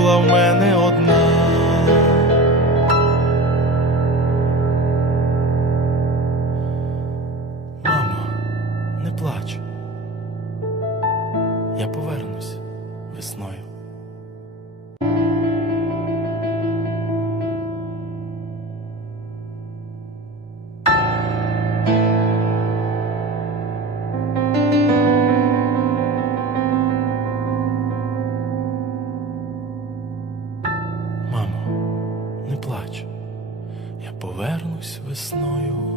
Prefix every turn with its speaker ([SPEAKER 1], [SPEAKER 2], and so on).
[SPEAKER 1] була в мене одна. Мамо, не плач, я повернусь весною. плач, я повернусь весною.